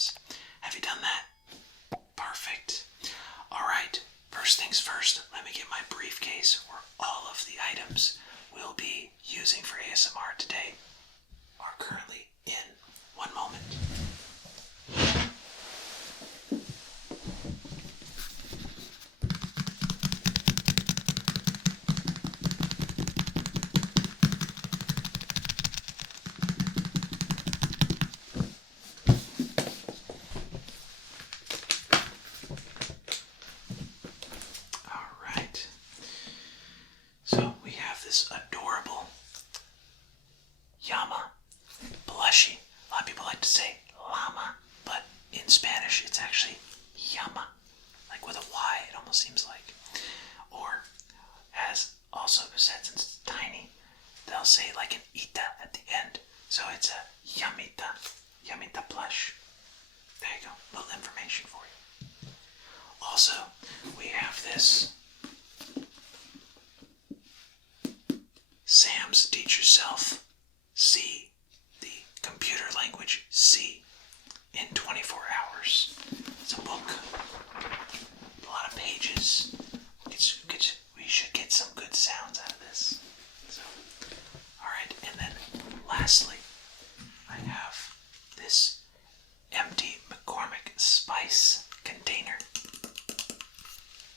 yourselves. Have you done that? Perfect. Alright, first things first, let me get my briefcase where all of the items we'll be using for ASMR today are currently in. One moment. Alright. So we have this adorable llama plushie. A lot of people like to say llama, but in Spanish it's actually llama. Like with a Y, it almost seems like. Or, as also said, since it's tiny, they'll say like an ita at the end. So it's a yamita plush. There you go, little information for you. Also, we have this Sam's Teach Yourself C, the computer language C, in 24 hours. It's a book, a lot of pages. We should get some good sounds out of this. So, alright, and then lastly, I have this empty McCormick spice container.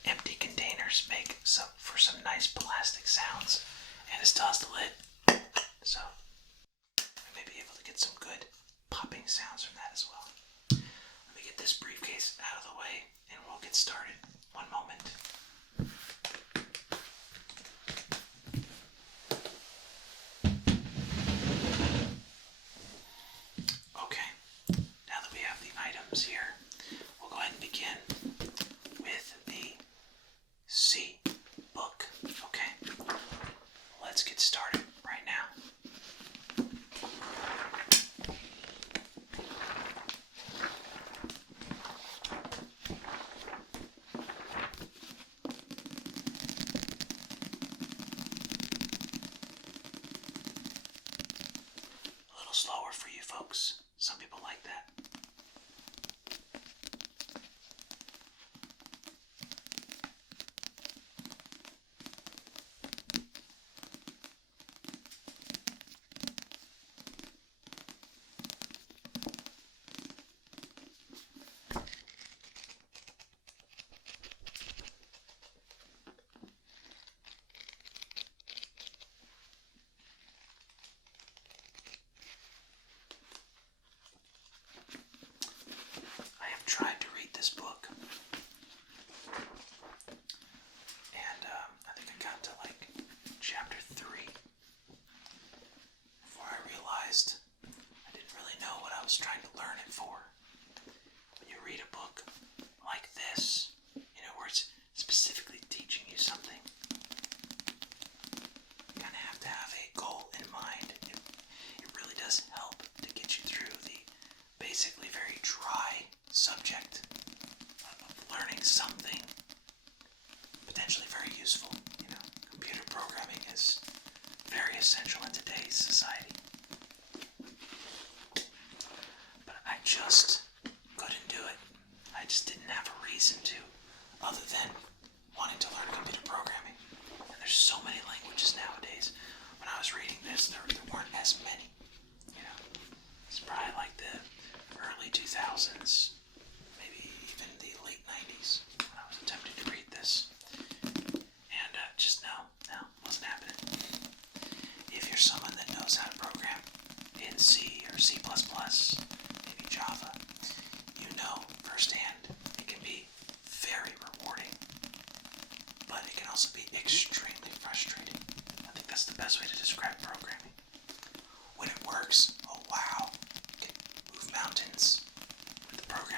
Empty containers make for some nice plastic sounds, and it still has the lid, so we may be able to get some good popping sounds from that as well. Let me get this briefcase out of the way, and we'll get started. One moment. Okay, now that we have the items here, we'll go ahead and begin with the C book. Okay, let's get started right now. A little slower for you folks. Some people like that. I have tried to read this book, and I think I got to like chapter 3 before I realized I didn't really know what I was trying to learn it for. When you read a book like this, where it's specifically teaching you something, you kind of have to have a goal in mind. It really does help to get you through the basically very dry subject of learning something potentially very useful. Computer programming is very essential in today's society. But I just couldn't do it. I just didn't have a reason to, other than wanting to learn computer programming. And there's so many languages nowadays. When I was reading this, there weren't as many. It's probably like the early 2000s, maybe even the late 90s when I was attempting to read this. And just no, wasn't happening. If you're someone that knows how to program in C or C++, maybe Java, you know firsthand it can be very rewarding, but it can also be extremely frustrating. I think that's the best way to describe programming. When it works, oh wow, you can move mountains with the program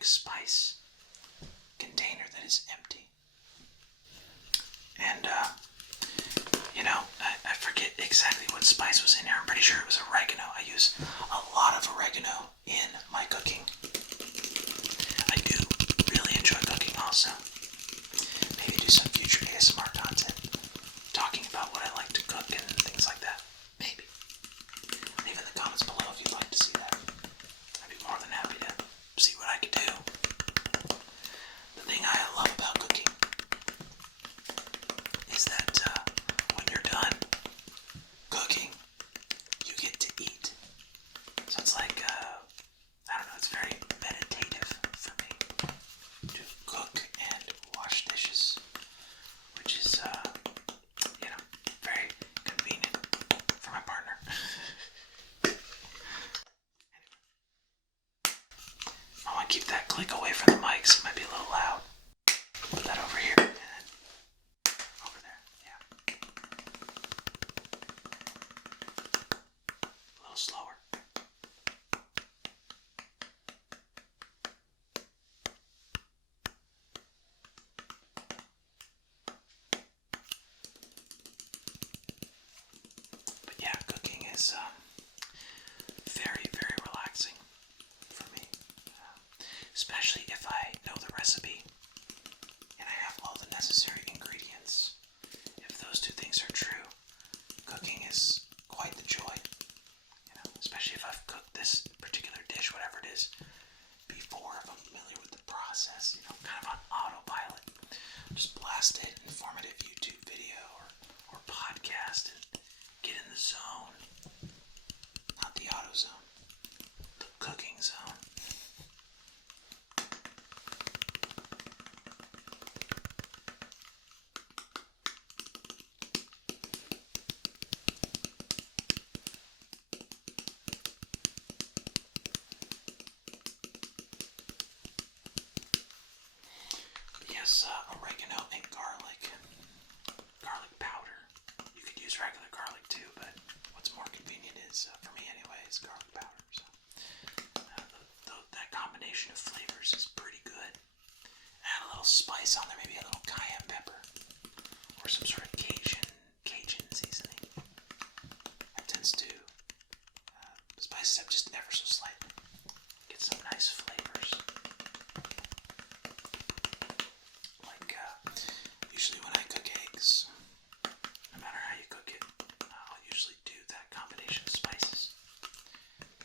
generic spice container that is empty. And, I forget exactly what spice was in here. I'm pretty sure it was oregano. I use a lot of oregano in my cooking. I do really enjoy cooking also. Maybe do some future ASMR content talking about what I like to cook and things like that. Maybe. Leave in the comments below if you'd like to see that. I'd be more than happy to see what I could do. The thing I love about cooking is that when you're done cooking, you get to eat. So it's like, I don't know, it's very meditative for me to cook and wash dishes, which is, very convenient for my partner. I want to keep that click away from the mic, so it might be a little loud. Put that over here and then over there. Yeah. A little slower. But yeah, cooking is very, very relaxing for me. Especially if I know the recipe and I have all the necessary ingredients. If those two things are true, cooking is quite the joy. Especially if I've cooked this particular dish, whatever it is, before, if I'm familiar with the process, kind of on autopilot. Just blast it, informative YouTube video or podcast, and get in the zone. Not the auto zone, the cooking zone. Yes, oregano and garlic powder. You could use regular garlic too, but what's more convenient is, for me anyway, is garlic powder. So that combination of flavors is pretty good. Add a little spice on there, maybe a little cayenne pepper, or some sort of Cajun seasoning. That tends to spice it up just ever so slightly. Get some nice flavors. Like, usually when I cook eggs, no matter how you cook it, I'll usually do that combination of spices.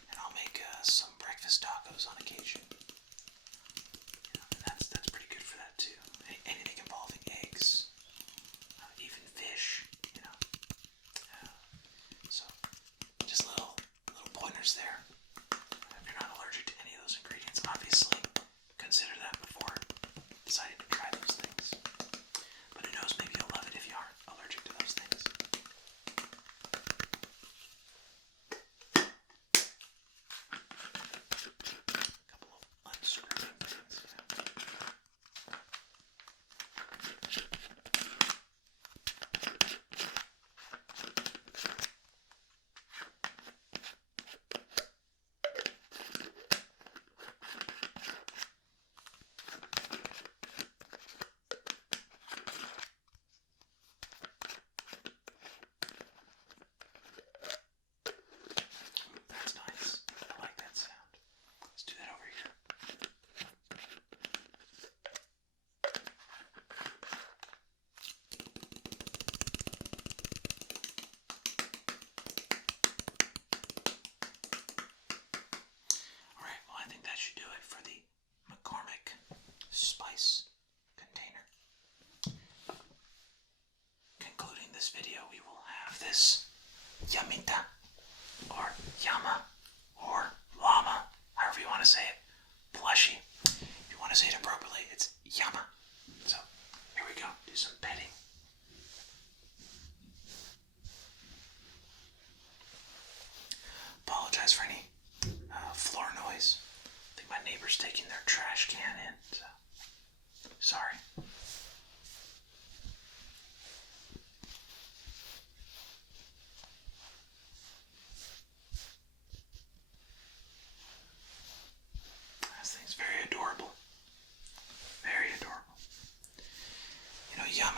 And I'll make some breakfast tacos on occasion. And that's pretty good for that too. Anything involving eggs, even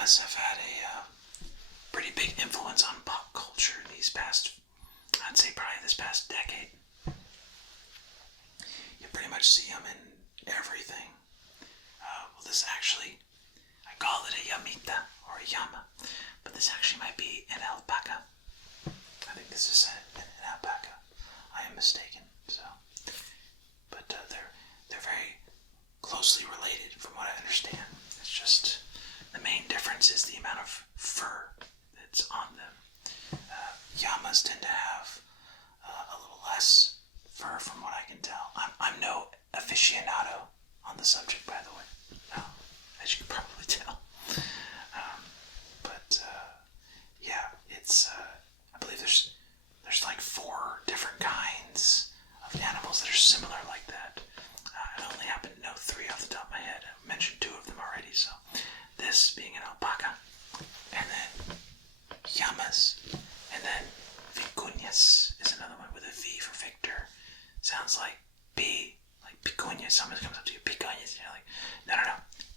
nonetheless have had a pretty big influence on pop culture these past, I'd say probably this past decade. You pretty much see them in everything. Well, this actually, I call it a yamita or a yama, but this actually might be an alpaca. I think this is an alpaca. I am mistaken. So, but they're very closely related from what I understand. It's just the main difference is the amount of fur that's on them. Yamas tend to have a little less fur from what I can tell. I'm no aficionado on the subject, by the way. No, as you can probably tell. But yeah, it's I believe there's like 4 different kinds of animals that are similar like that. I only happen to know 3 off the top of my head. I mentioned 2 of them already. So this being an alpaca, and then llamas, and then vicuñas is another one with a V for Victor. Sounds like B, like picuñas. Someone comes up to you, picuñas, and you're like, no,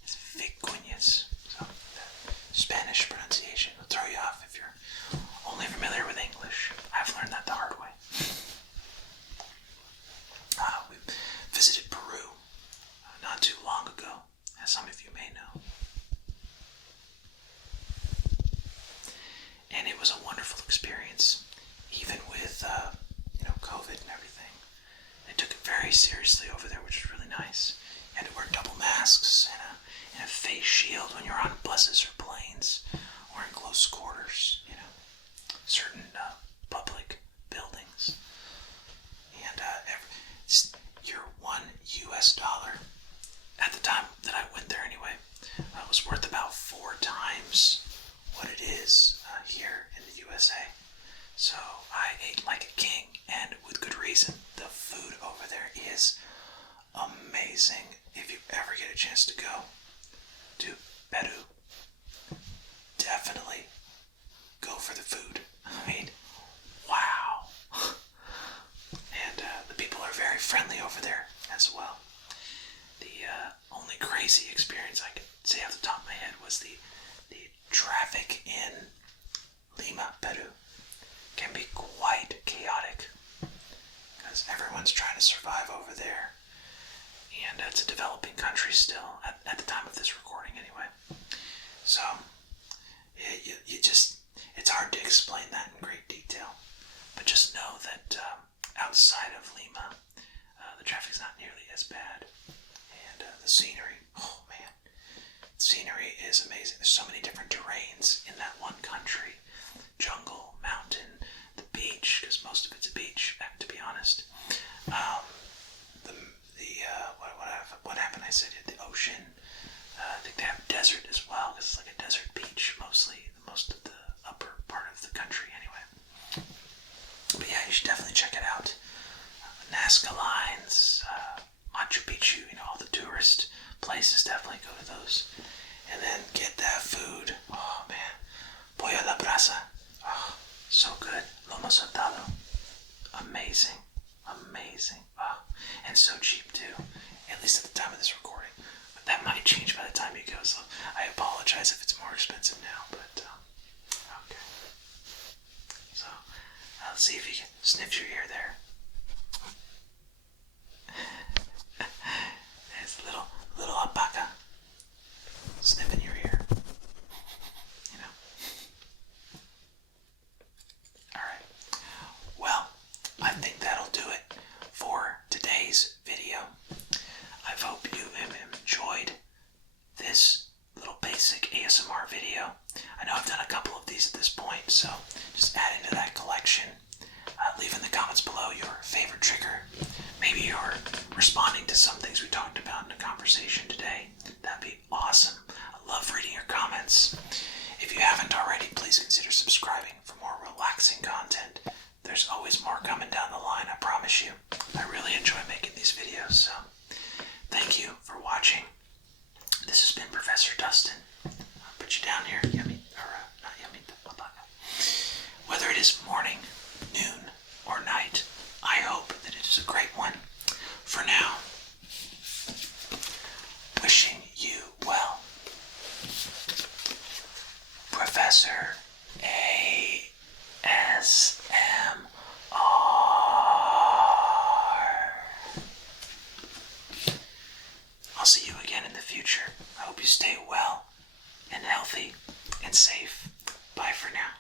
it's vicuñas. So the Spanish pronunciation will throw you off if you're only familiar with English. I've learned that the hard way. We visited Peru not too long ago, as some of you may know. And it was a wonderful experience, even with COVID and everything. They took it very seriously over there, which was really nice. You had to wear double masks and a face shield when you're on buses or planes or in close quarters, certain public buildings. And your $1 at the time that I went there anyway, was worth about 4 times what it is here in the USA. So I ate like a king, and with good reason. The food over there is amazing. If you ever get a chance to go to Peru, definitely go for the food. I mean, wow. And the people are very friendly over there as well. The only crazy experience I could say off the top of my head was the traffic in Lima, Peru can be quite chaotic because everyone's trying to survive over there, and it's a developing country still at the time of this recording anyway. So it's hard to explain that in great detail, but just know that outside of Lima, the traffic's not nearly as bad, and the scenery, oh man, the scenery is amazing. There's so many different terrains in that one country. Jungle, mountain, the beach, because most of it's a beach, to be honest. What happened? I said the ocean. I think they have desert as well, because it's like a desert beach, mostly, most of the upper part of the country anyway. But yeah, you should definitely check it out. Nazca lines, Machu Picchu, all the tourist places, definitely go to those. And then get that food. Oh man, pollo a la brasa. Oh, so good. Lomo saltado. Amazing. Oh, and so cheap too. At least at the time of this recording. But that might change by the time you go, so I apologize if it's more expensive now, but okay. So, let's see if you can sniff your ear there. There's a little alpaca sniffing your ear. Alright. Well, I think that'll do it for today's video. I hope you have enjoyed this little basic ASMR video. I know I've done a couple of these at this point, so just adding to that collection. Leave in the comments below your favorite trigger. Maybe you're responding to some things we talked about in a conversation today. That'd be awesome. I love reading your comments. If you haven't already, please consider subscribing for more relaxing content. There's always more coming down the line, I promise you. I really enjoy making these videos, so thank you for watching. This has been Professor Dustin. I'll put you down here, not yamita, alpaca. Whether it is morning, noon, or night, I hope that it is a great one. For now, wishing you well. Professor ASMR. I'll see you again in the future. I hope you stay well and healthy and safe. Bye for now.